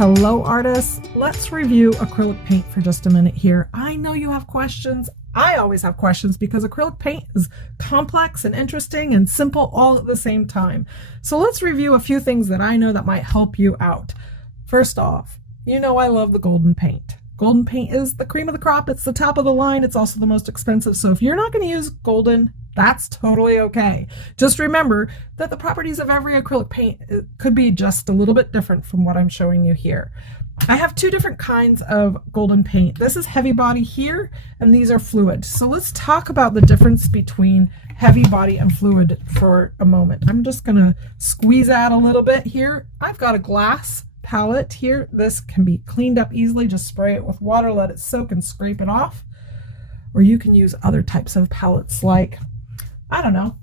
Hello artists, let's review acrylic paint for just a minute here. I know you have questions. I always have questions because acrylic paint is complex and interesting and simple all at the same time. So let's review a few things that I know that might help you out. First off, you know I love the golden paint. Golden paint is the cream of the crop. It's the top of the line. It's also the most expensive. So if you're not going to use golden, that's totally okay. Just remember that the properties of every acrylic paint could be just a little bit different from what I'm showing you here. I have two different kinds of golden paint. This is heavy body here, and these are fluid. So let's talk about the difference between heavy body and fluid for a moment. I'm just gonna squeeze out a little bit here. I've got a glass palette here. This can be cleaned up easily. Just spray it with water, let it soak, and scrape it off. Or you can use other types of palettes like, I don't know,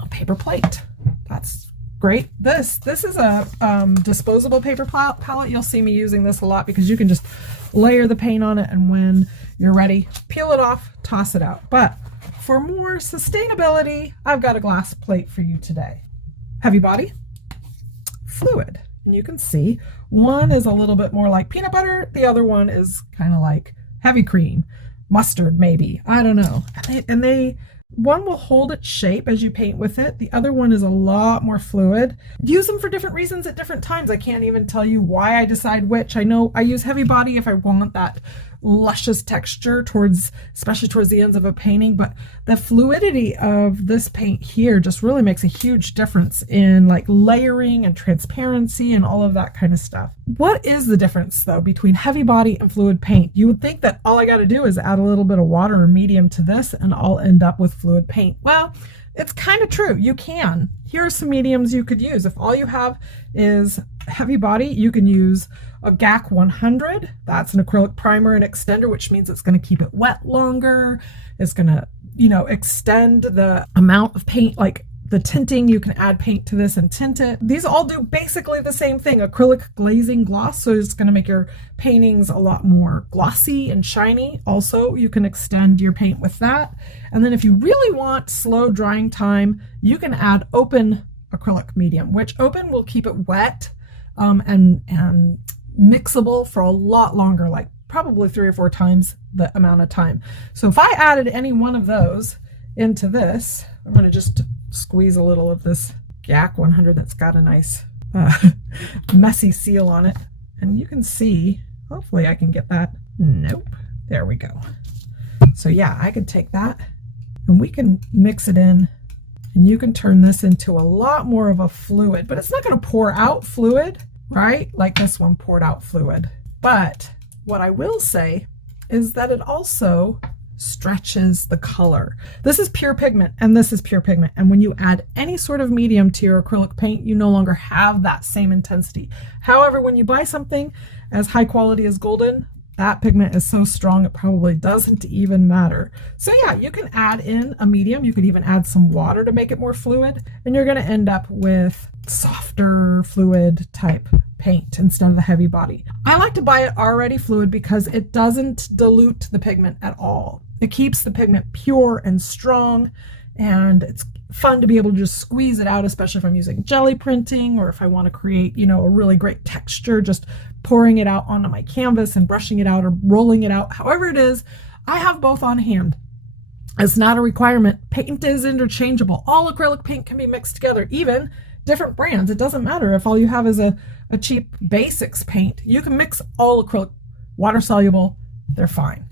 a paper plate. That's great. This is a disposable paper palette. You'll see me using this a lot because you can just layer the paint on it, and when you're ready, peel it off, toss it out. But for more sustainability, I've got a glass plate for you today. Heavy body, fluid. And you can see one is a little bit more like peanut butter. The other one is kind of like heavy cream, mustard maybe. I don't know. One will hold its shape as you paint with it. The other one is a lot more fluid. Use them for different reasons at different times. I can't even tell you why I decide which. I know I use heavy body if I want that luscious texture especially towards the ends of a painting, but the fluidity of this paint here just really makes a huge difference in like layering and transparency and all of that kind of stuff. What is the difference though between heavy body and fluid paint? You would think that all I got to do is add a little bit of water or medium to this and I'll end up with fluid paint. Well, it's kind of true. You can. Here are some mediums you could use. If all you have is heavy body, you can use a GAC 100. That's an acrylic primer and extender, which means it's going to keep it wet longer. It's going to, extend the amount of paint, like the tinting. You can add paint to this and tint it. These all do basically the same thing, acrylic glazing gloss. So it's going to make your paintings a lot more glossy and shiny. Also, you can extend your paint with that. And then if you really want slow drying time, you can add open acrylic medium, which open will keep it wet and mixable for a lot longer, like probably 3 or 4 times the amount of time. So if I added any one of those into this, I'm going to just squeeze a little of this GAC 100 that's got a nice messy seal on it. And you can see, hopefully I can get that. Nope. There we go. So yeah, I could take that and we can mix it in, and you can turn this into a lot more of a fluid, but it's not going to pour out fluid, right? Like this one poured out fluid. But what I will say is that it also stretches the color. This is pure pigment and this is pure pigment. And when you add any sort of medium to your acrylic paint, you no longer have that same intensity. However, when you buy something as high quality as golden, that pigment is so strong it probably doesn't even matter. So yeah, you can add in a medium. You could even add some water to make it more fluid, and you're going to end up with softer fluid type paint instead of the heavy body. I like to buy it already fluid because it doesn't dilute the pigment at all. It keeps the pigment pure and strong, and it's fun to be able to just squeeze it out, especially if I'm using jelly printing or if I want to create, a really great texture, just pouring it out onto my canvas and brushing it out or rolling it out. However it is, I have both on hand. It's not a requirement. Paint is interchangeable. All acrylic paint can be mixed together, even different brands. It doesn't matter if all you have is a cheap basics paint. You can mix all acrylic, water soluble, they're fine.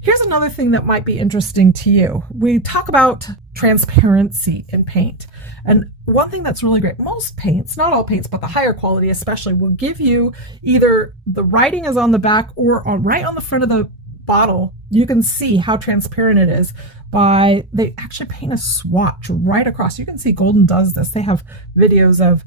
Here's another thing that might be interesting to you. We talk about transparency in paint. And one thing that's really great, most paints, not all paints, but the higher quality especially, will give you either the writing is on the back or right on the front of the bottle. You can see how transparent it is they actually paint a swatch right across. You can see Golden does this. They have videos of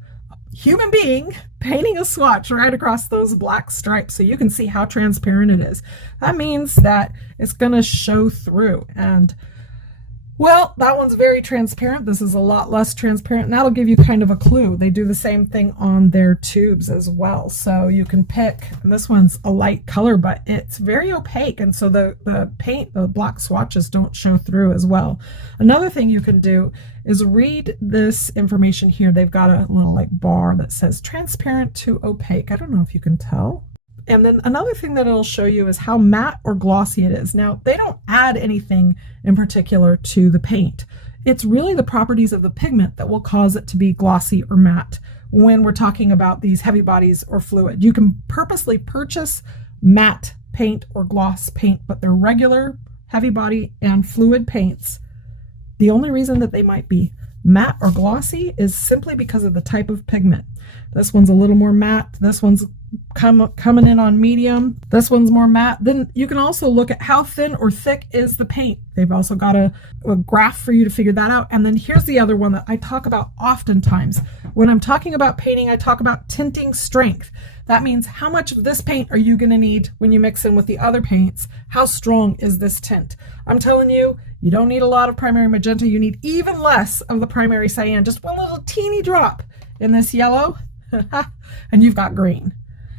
human being painting a swatch right across those black stripes, so you can see how transparent it is. That means that it's going to show through, and Well, that one's very transparent. This is a lot less transparent, and that'll give you kind of a clue. They do the same thing on their tubes as well. So you can pick, and this one's a light color, but it's very opaque, and so the paint, the black swatches don't show through as well. Another thing you can do is read this information here. They've got a little like bar that says transparent to opaque. I don't know if you can tell. And then another thing that it'll show you is how matte or glossy it is. Now, they don't add anything in particular to the paint. It's really the properties of the pigment that will cause it to be glossy or matte when we're talking about these heavy bodies or fluid. You can purposely purchase matte paint or gloss paint, but they're regular heavy body and fluid paints. The only reason that they might be matte or glossy is simply because of the type of pigment. This one's a little more matte. This one's coming in on medium. This one's more matte. Then you can also look at how thin or thick is the paint. They've also got a graph for you to figure that out. And then here's the other one that I talk about oftentimes. When I'm talking about painting, I talk about tinting strength. That means how much of this paint are you going to need when you mix in with the other paints? How strong is this tint? I'm telling you, you don't need a lot of primary magenta. You need even less of the primary cyan, just one little teeny drop in this yellow, and you've got green.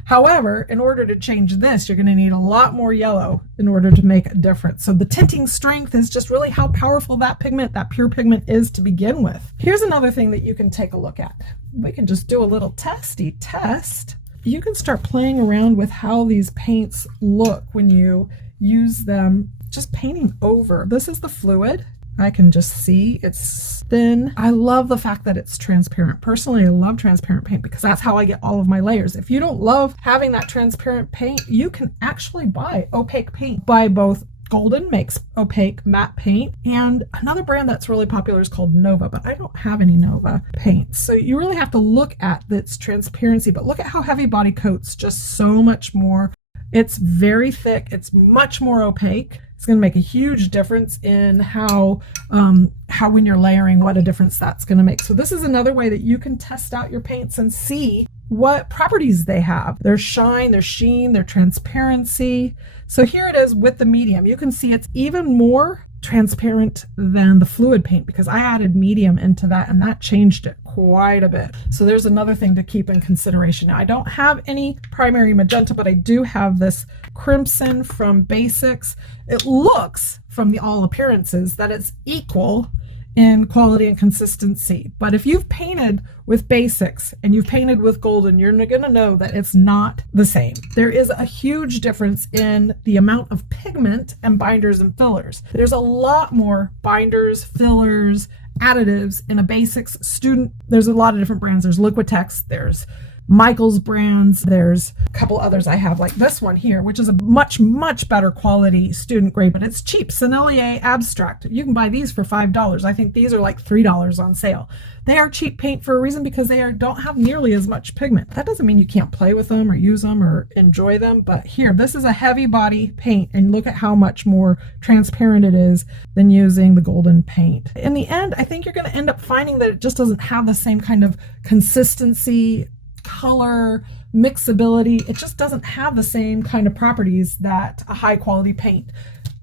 However, in order to change this, you're going to need a lot more yellow in order to make a difference. So the tinting strength is just really how powerful that pigment, that pure pigment, is to begin with. Here's another thing that you can take a look at. We can just do a little testy test. You can start playing around with how these paints look when you use them, just painting over. This is the fluid. I can just see it's thin. I love the fact that it's transparent. Personally, I love transparent paint because that's how I get all of my layers. If you don't love having that transparent paint, you can actually buy opaque paint. Buy both. Golden makes opaque matte paint, and another brand that's really popular is called Nova, but I don't have any Nova paints. So you really have to look at its transparency, but look at how heavy body coats just so much more. It's very thick. It's much more opaque. It's going to make a huge difference in how when you're layering, what a difference that's going to make. So this is another way that you can test out your paints and see what properties they have. Their shine, their sheen, their transparency. So here it is with the medium. You can see it's even more transparent than the fluid paint because I added medium into that and that changed it quite a bit. So there's another thing to keep in consideration. Now, I don't have any primary magenta, but I do have this crimson from Basics. It looks from the all appearances that it's equal in quality and consistency. But if you've painted with Basics and you've painted with Golden, you're going to know that it's not the same. There is a huge difference in the amount of pigment and binders and fillers. There's a lot more binders, fillers, additives in a Basics student. There's a lot of different brands. There's Liquitex, there's Michael's brands, there's a couple others I have, like this one here, which is a much, much better quality student grade, but it's cheap. Sennelier Abstract. You can buy these for $5. I think these are like $3 on sale. They are cheap paint for a reason because they don't have nearly as much pigment. That doesn't mean you can't play with them or use them or enjoy them, but here, this is a heavy body paint, and look at how much more transparent it is than using the Golden paint. In the end, I think you're going to end up finding that it just doesn't have the same kind of consistency, color, mixability. It just doesn't have the same kind of properties that a high quality paint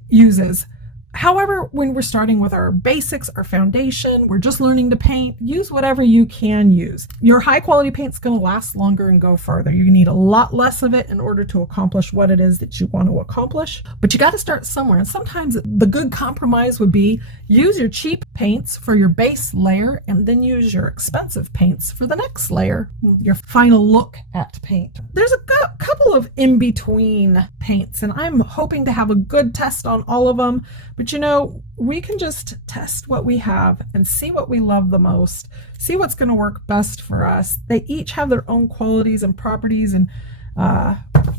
uses. However, when we're starting with our basics, our foundation, we're just learning to paint, use whatever you can use. Your high quality paint's going to last longer and go farther. You need a lot less of it in order to accomplish what it is that you want to accomplish, but you got to start somewhere. And sometimes the good compromise would be use your cheap paints for your base layer and then use your expensive paints for the next layer, your final look at paint. There's a couple of in-between paints, and I'm hoping to have a good test on all of them. But you know, we can just test what we have and see what we love the most, see what's going to work best for us. They each have their own qualities and properties, and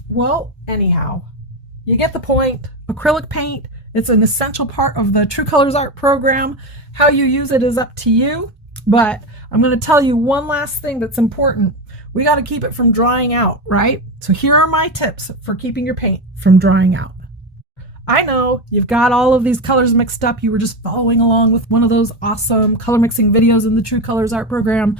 well, anyhow, you get the point. Acrylic paint, it's an essential part of the True Colors Art program. How you use it is up to you, but I'm going to tell you one last thing that's important. We got to keep it from drying out, right? So here are my tips for keeping your paint from drying out. I know you've got all of these colors mixed up. You were just following along with one of those awesome color mixing videos in the True Colors Art program,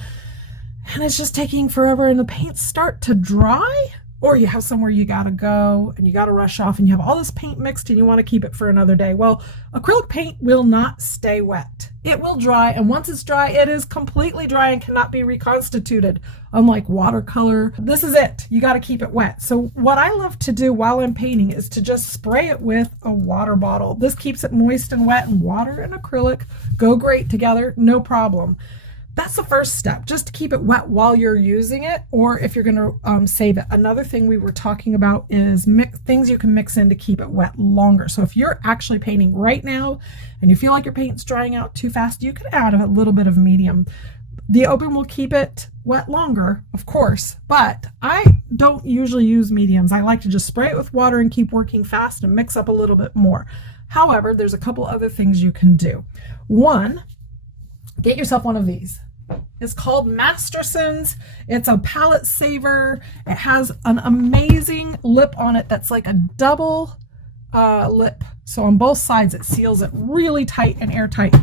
and it's just taking forever and the paints start to dry. or you have somewhere you gotta go and you gotta rush off and you have all this paint mixed and you want to keep it for another day. Well, acrylic paint will not stay wet. It will dry, and once it's dry, it is completely dry and cannot be reconstituted. Unlike watercolor, this is it. You got to keep it wet. So what I love to do while I'm painting is to just spray it with a water bottle. This keeps it moist and wet, and water and acrylic go great together, no problem. That's the first step, just to keep it wet while you're using it, or if you're going to save it. Another thing we were talking about is things you can mix in to keep it wet longer. So if you're actually painting right now and you feel like your paint's drying out too fast, you can add a little bit of medium. The open will keep it wet longer, of course, but I don't usually use mediums. I like to just spray it with water and keep working fast and mix up a little bit more. However, there's a couple other things you can do. One, get yourself one of these. It's called Masterson's. It's a palette saver. It has an amazing lip on it that's like a double lip. So on both sides, it seals it really tight and airtight.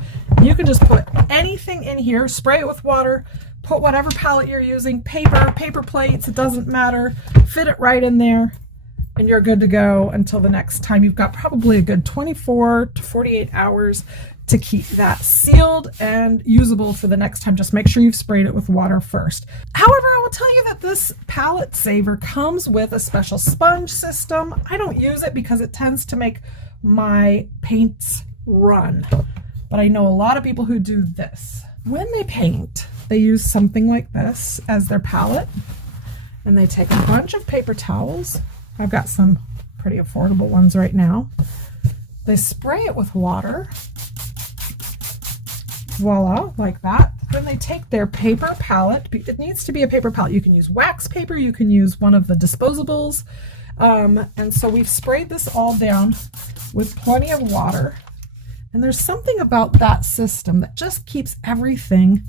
You can just put anything in here, spray it with water, put whatever palette you're using, paper plates, it doesn't matter, fit it right in there, and you're good to go until the next time. You've got probably a good 24 to 48 hours to keep that sealed and usable for the next time. Just make sure you've sprayed it with water first. However, I will tell you that this palette saver comes with a special sponge system. I don't use it because it tends to make my paints run, but I know a lot of people who do this. When they paint, they use something like this as their palette, and they take a bunch of paper towels. I've got some pretty affordable ones right now. They spray it with water. Voila, like that. Then they take their paper palette. It needs to be a paper palette. You can use wax paper, you can use one of the disposables. And so we've sprayed this all down with plenty of water. And there's something about that system that just keeps everything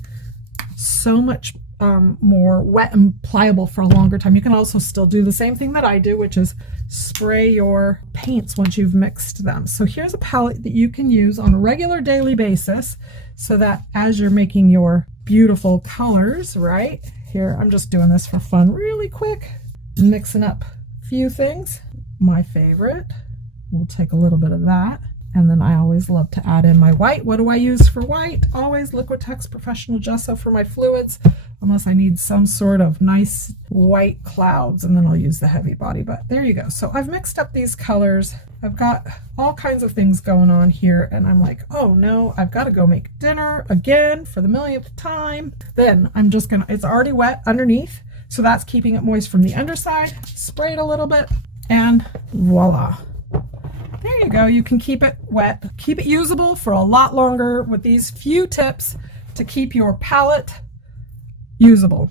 so much more wet and pliable for a longer time. You can also still do the same thing that I do, which is spray your paints once you've mixed them. So here's a palette that you can use on a regular daily basis, so that as you're making your beautiful colors, right here, I'm just doing this for fun really quick, mixing up a few things. My favorite, we'll take a little bit of that. And then I always love to add in my white. What do I use for white? Always Liquitex Professional Gesso for my fluids, unless I need some sort of nice white clouds, and then I'll use the heavy body. But there you go. So I've mixed up these colors. I've got all kinds of things going on here, and I'm like, oh no, I've got to go make dinner again for the millionth time. Then I'm just gonna, it's already wet underneath, so that's keeping it moist from the underside. Spray it a little bit, and voila. There you go. You can keep it wet, keep it usable for a lot longer with these few tips to keep your palette usable.